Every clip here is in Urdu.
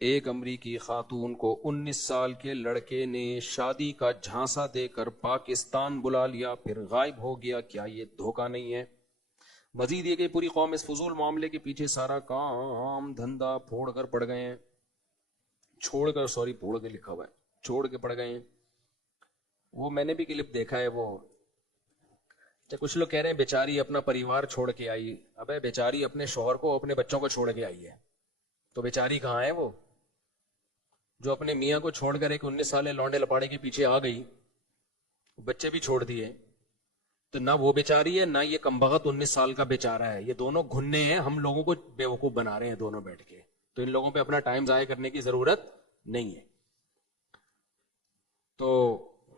ایک امریکی خاتون کو 19 سال کے لڑکے نے شادی کا جھانسا دے کر پاکستان بلا لیا، پھر غائب ہو گیا۔ کیا یہ دھوکہ نہیں ہے؟ مزید یہ کہ پوری قوم اس فضول معاملے کے پیچھے سارا کام دھندا پھوڑ کر پڑ گئے ہیں، چھوڑ کر، سوری پھوڑ کے لکھا ہوا ہے، چھوڑ کے پڑ گئے ہیں۔ وہ میں نے بھی کلپ دیکھا ہے، وہ کچھ لوگ کہہ رہے ہیں بیچاری اپنا پریوار چھوڑ کے آئی۔ ابے بیچاری اپنے شوہر کو، اپنے بچوں کو چھوڑ کے آئی ہے، تو بیچاری کہاں ہے وہ جو اپنے میاں کو چھوڑ کر ایک 19 سالے لونڈے لپاڑے کے پیچھے آ گئی، بچے بھی چھوڑ دیے؟ تو نہ وہ بیچاری ہے، نہ یہ کمبخت 19 سال کا بیچارہ ہے، یہ دونوں گھننے ہیں، ہم لوگوں کو بیوقوف بنا رہے ہیں دونوں بیٹھ کے۔ تو ان لوگوں پہ اپنا ٹائم ضائع کرنے کی ضرورت نہیں ہے۔ تو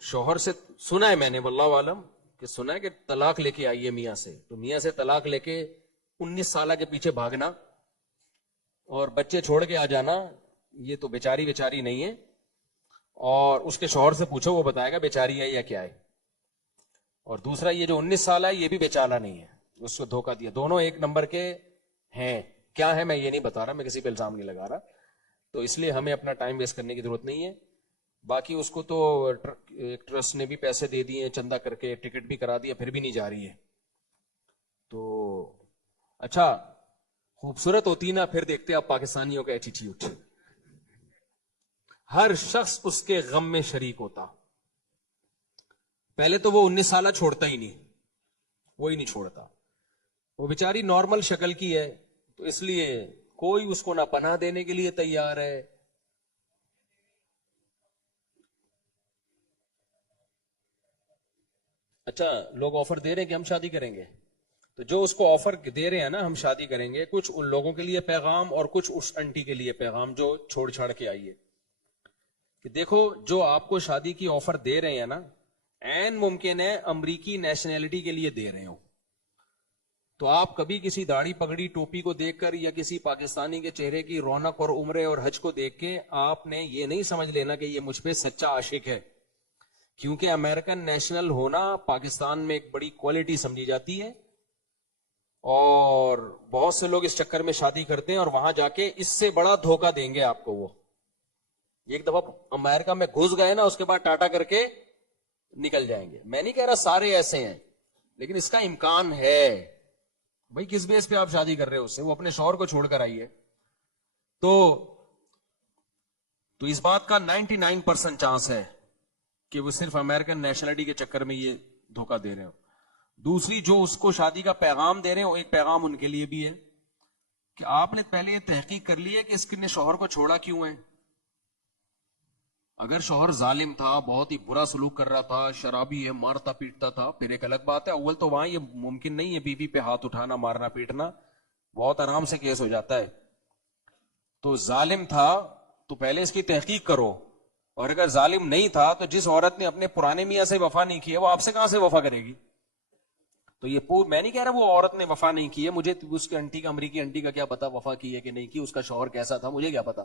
شوہر سے سنا ہے میں نے، واللہ عالم، کہ سنا ہے کہ طلاق لے کے آئی ہے میاں سے، تو میاں سے طلاق لے کے 19 سالہ کے پیچھے بھاگنا اور بچے چھوڑ کے آ جانا، یہ تو بیچاری نہیں ہے۔ اور اس کے شوہر سے پوچھو، وہ بتائے گا بیچاری ہے یا کیا ہے۔ اور دوسرا یہ جو 19 سالہ ہے یہ بھی بیچارہ نہیں ہے، اس کو دھوکہ دیا۔ دونوں ایک نمبر کے ہیں، کیا ہے میں یہ نہیں بتا رہا، میں کسی پہ الزام نہیں لگا رہا۔ تو اس لیے ہمیں اپنا ٹائم ویسٹ کرنے کی ضرورت نہیں ہے۔ باقی اس کو تو ایک ٹرسٹ نے بھی پیسے دے دیے، چندہ کر کے ٹکٹ بھی کرا دیا، پھر بھی نہیں جا رہی ہے۔ تو اچھا، خوبصورت ہوتی نا، پھر دیکھتے آپ پاکستانیوں کا ایٹیٹیوڈ، ہر شخص اس کے غم میں شریک ہوتا۔ پہلے تو وہ 19 سالہ چھوڑتا ہی نہیں، وہی نہیں چھوڑتا، وہ بیچاری نارمل شکل کی ہے، تو اس لیے کوئی اس کو نہ پناہ دینے کے لیے تیار ہے۔ اچھا، لوگ آفر دے رہے ہیں کہ ہم شادی کریں گے، تو جو اس کو آفر دے رہے ہیں نا ہم شادی کریں گے، کچھ ان لوگوں کے لیے پیغام اور کچھ اس انٹی کے لیے پیغام جو چھوڑ چھاڑ کے آئی ہے، کہ دیکھو جو آپ کو شادی کی آفر دے رہے ہیں نا، عین ممکن ہے امریکی نیشنلٹی کے لیے دے رہے ہوں۔ تو آپ کبھی کسی داڑھی پگڑی ٹوپی کو دیکھ کر یا کسی پاکستانی کے چہرے کی رونق اور عمرے اور حج کو دیکھ کے آپ نے یہ نہیں سمجھ لینا کہ یہ مجھ پہ سچا عاشق ہے، کیونکہ امریکن نیشنل ہونا پاکستان میں ایک بڑی کوالٹی سمجھی جاتی ہے، اور بہت سے لوگ اس چکر میں شادی کرتے ہیں اور وہاں جا کے اس سے بڑا دھوکہ دیں گے آپ کو۔ وہ ایک دفعہ امریکہ میں گھس گئے نا، اس کے بعد ٹاٹا کر کے نکل جائیں گے۔ میں نہیں کہہ رہا سارے ایسے ہیں، لیکن اس کا امکان ہے۔ بھائی کس بیس پہ آپ شادی کر رہے ہو اس سے؟ وہ اپنے شوہر کو چھوڑ کر آئی ہے۔ تو اس بات کا 99% چانس ہے کہ وہ صرف امریکن نیشنلٹی کے چکر میں یہ دھوکہ دے رہے ہو۔ دوسری، جو اس کو شادی کا پیغام دے رہے ہو، ایک پیغام ان کے لیے بھی ہے کہ آپ نے پہلے یہ تحقیق کر لی ہے کہ اس نے شوہر کو چھوڑا کیوں ہے۔ اگر شوہر ظالم تھا، بہت ہی برا سلوک کر رہا تھا، شرابی ہے، مارتا پیٹتا تھا، پھر ایک الگ بات ہے، اول تو وہاں یہ ممکن نہیں ہے بیوی پہ ہاتھ اٹھانا، مارنا پیٹنا، بہت آرام سے کیس ہو جاتا ہے۔ تو ظالم تھا تو پہلے اس کی تحقیق کرو، اور اگر ظالم نہیں تھا تو جس عورت نے اپنے پرانے میاں سے وفا نہیں کی ہے وہ آپ سے کہاں سے وفا کرے گی؟ تو یہ میں نہیں کہہ رہا وہ عورت نے وفا نہیں کی ہے، مجھے اس کے انٹی کا، امریکی انٹی کا کیا پتا وفا کی ہے کہ نہیں کی، اس کا شوہر کیسا تھا مجھے کیا پتا،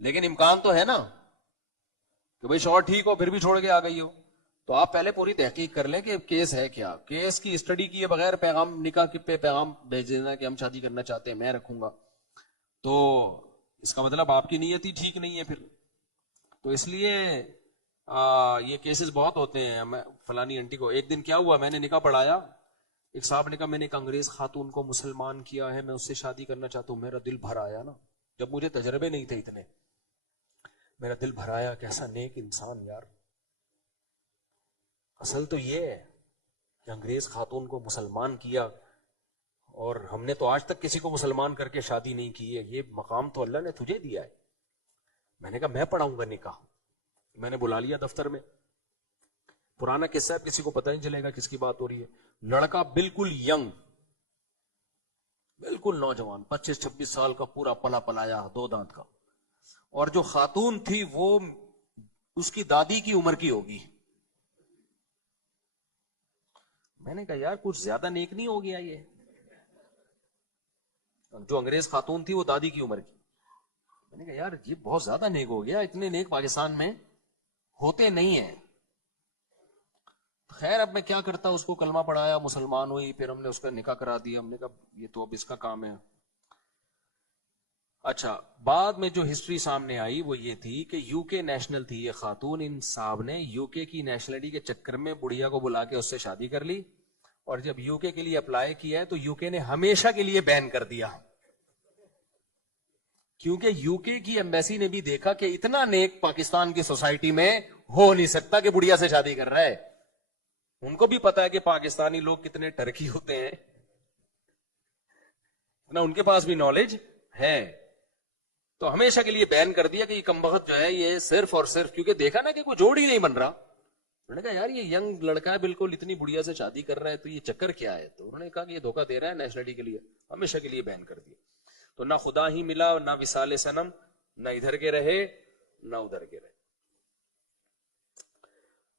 لیکن امکان تو ہے نا کہ بھئی شوہر ٹھیک ہو پھر بھی چھوڑ کے آ گئی ہو۔ تو آپ پہلے پوری تحقیق کر لیں کہ کیس ہے کیا، کیس کی اسٹڈی کیے بغیر پیغام نکاح پہ پیغام بھیج دینا کہ ہم شادی کرنا چاہتے ہیں، میں رکھوں گا، تو اس کا مطلب آپ کی نیت ہی ٹھیک نہیں ہے پھر۔ تو اس لیے یہ کیسز بہت ہوتے ہیں۔ میں فلانی انٹی کو، ایک دن کیا ہوا، میں نے نکاح پڑھایا، ایک صاحب نے کہا میں نے ایک انگریز خاتون کو مسلمان کیا ہے، میں اس سے شادی کرنا چاہتا ہوں۔ میرا دل بھر آیا نا، جب مجھے تجربے نہیں تھے اتنے، میرا دل بھر آیا، کیسا نیک انسان یار۔ اصل تو یہ ہے کہ انگریز خاتون کو مسلمان کیا، اور ہم نے تو آج تک کسی کو مسلمان کر کے شادی نہیں کی ہے، یہ مقام تو اللہ نے تجھے دیا ہے۔ میں نے کہا میں پڑھاؤں گا نکاح، میں نے بلا لیا دفتر میں، پرانا قصہ ہے، کسی کو پتہ نہیں چلے گا کس کی بات ہو رہی ہے۔ لڑکا بالکل ینگ، بالکل نوجوان، 25-26 سال کا، پورا پلا پلایا، 2 دانت کا، اور جو خاتون تھی وہ اس کی دادی کی عمر کی ہوگی۔ میں نے کہا یار کچھ زیادہ نیک نہیں ہو گیا یہ؟ جو انگریز خاتون تھی وہ دادی کی عمر کی۔ میں نے کہا یار یہ بہت زیادہ نیک ہو گیا، اتنے نیک پاکستان میں ہوتے نہیں ہیں۔ خیر اب میں کیا کرتا، اس کو کلمہ پڑھایا، مسلمان ہوئی، پھر ہم نے اس کا نکاح کرا دیا۔ ہم نے کہا یہ تو اب اس کا کام ہے۔ اچھا، بعد میں جو ہسٹری سامنے آئی وہ یہ تھی کہ یو کے نیشنل تھی یہ خاتون، ان صاحب نے یو کے کی نیشنلٹی کے چکر میں بڑھیا کو بلا کے اس سے شادی کر لی، اور جب یو کے لیے اپلائی کیا ہے تو یو کے نے ہمیشہ کے لیے بین کر دیا، کیونکہ یو کے کی ایمبیسی نے بھی دیکھا کہ اتنا نیک پاکستان کی سوسائٹی میں ہو نہیں سکتا کہ بڑھیا سے شادی کر رہا ہے. ان کو بھی پتا ہے کہ پاکستانی لوگ کتنے ٹرکی ہوتے ہیں، اتنا ان کے پاس بھی نالج ہے، تو ہمیشہ کے لیے بین کر دیا کہ یہ کمبخت جو ہے یہ صرف اور صرف، کیونکہ دیکھا نا کہ کوئی جوڑ ہی نہیں بن رہا. انہوں نے کہا یار یہ ینگ لڑکا ہے بالکل، اتنی بڑھیا سے شادی کر رہا ہے، تو یہ چکر کیا ہے؟ تو انہوں نے کہا کہ یہ دھوکہ دے رہا ہے نیشنلٹی کے لیے، ہمیشہ کے لیے بین کر دیا. تو نہ خدا ہی ملا، نہ وصال صنم، نہ ادھر کے رہے نہ ادھر کے رہے.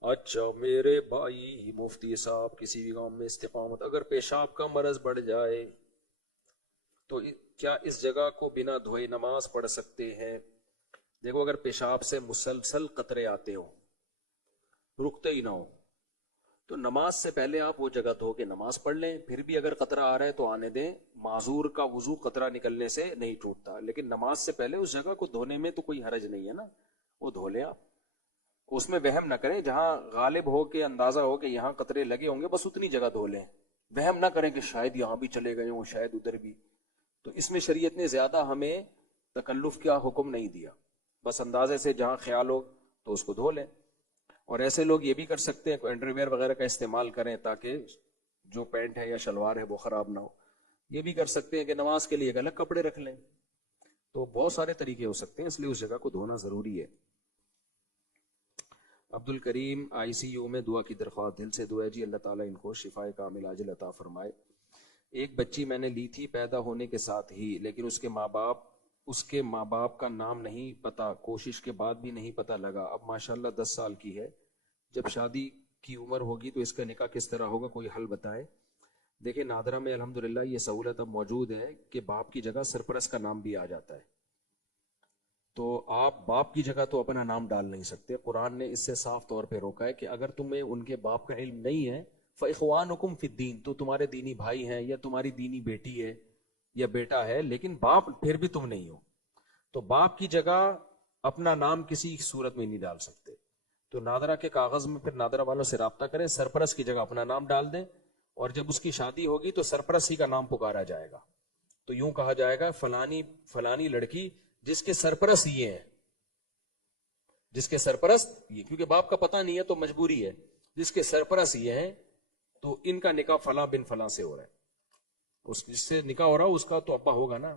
اچھا میرے بھائی مفتی صاحب، کسی بھی کام میں استقامت، اگر پیشاب کا مرض بڑھ جائے تو کیا اس جگہ کو بنا دھوئے نماز پڑھ سکتے ہیں؟ دیکھو، اگر پیشاب سے مسلسل قطرے آتے ہو، رکتے ہی نہ ہو، تو نماز سے پہلے آپ وہ جگہ دھو کے نماز پڑھ لیں. پھر بھی اگر قطرہ آ رہا ہے تو آنے دیں، معذور کا وضو قطرہ نکلنے سے نہیں ٹوٹتا، لیکن نماز سے پہلے اس جگہ کو دھونے میں تو کوئی حرج نہیں ہے نا، وہ دھو لیں آپ. اس میں وہم نہ کریں، جہاں غالب ہو کے اندازہ ہو کہ یہاں قطرے لگے ہوں گے بس اتنی جگہ دھو لیں. وہم نہ کریں کہ شاید یہاں بھی چلے گئے ہوں، شاید ادھر بھی. تو اس میں شریعت نے زیادہ ہمیں تکلف کا حکم نہیں دیا، بس اندازے سے جہاں خیال ہو تو اس کو دھو لیں. اور ایسے لوگ یہ بھی کر سکتے ہیں کہ انڈر ویئر وغیرہ کا استعمال کریں تاکہ جو پینٹ ہے یا شلوار ہے وہ خراب نہ ہو. یہ بھی کر سکتے ہیں کہ نماز کے لیے ایک الگ کپڑے رکھ لیں. تو بہت سارے طریقے ہو سکتے ہیں، اس لیے اس جگہ کو دھونا ضروری ہے. عبد الکریم آئی سی یو میں دعا کی درخواست، دل سے دعا ہے جی اللہ تعالیٰ ان کو شفاء کامل عاجل عطا فرمائے. ایک بچی میں نے لی تھی پیدا ہونے کے ساتھ ہی، لیکن اس کے ماں باپ کا نام نہیں پتا، کوشش کے بعد بھی نہیں پتا لگا. اب ماشاءاللہ 10 سال کی ہے، جب شادی کی عمر ہوگی تو اس کا نکاح کس طرح ہوگا؟ کوئی حل بتائیں. دیکھیں نادرہ میں الحمدللہ یہ سہولت اب موجود ہے کہ باپ کی جگہ سرپرست کا نام بھی آ جاتا ہے. تو آپ باپ کی جگہ تو اپنا نام ڈال نہیں سکتے. قرآن نے اس سے صاف طور پہ روکا ہے کہ اگر تمہیں ان کے باپ کا علم نہیں ہے فَإِخْوَانُكُمْ فِي الدِّينِ، تو تمہارے دینی بھائی ہیں یا تمہاری دینی بیٹی ہے یا بیٹا ہے، لیکن باپ پھر بھی تم نہیں ہو. تو باپ کی جگہ اپنا نام کسی صورت میں نہیں ڈال سکتے. تو نادرہ کے کاغذ میں پھر نادرہ والوں سے رابطہ کریں، سرپرست کی جگہ اپنا نام ڈال دیں، اور جب اس کی شادی ہوگی تو سرپرست ہی کا نام پکارا جائے گا. تو یوں کہا جائے گا فلانی فلانی لڑکی جس کے سرپرست یہ ہیں، جس کے سرپرست یہ، کیونکہ باپ کا پتہ نہیں ہے تو مجبوری ہے، جس کے سرپرست یہ ہیں تو ان کا نکاح فلاں بن فلاں سے ہو رہا ہے. اس جس سے نکاح ہو رہا ہو اس کا تو ابا ہوگا نا.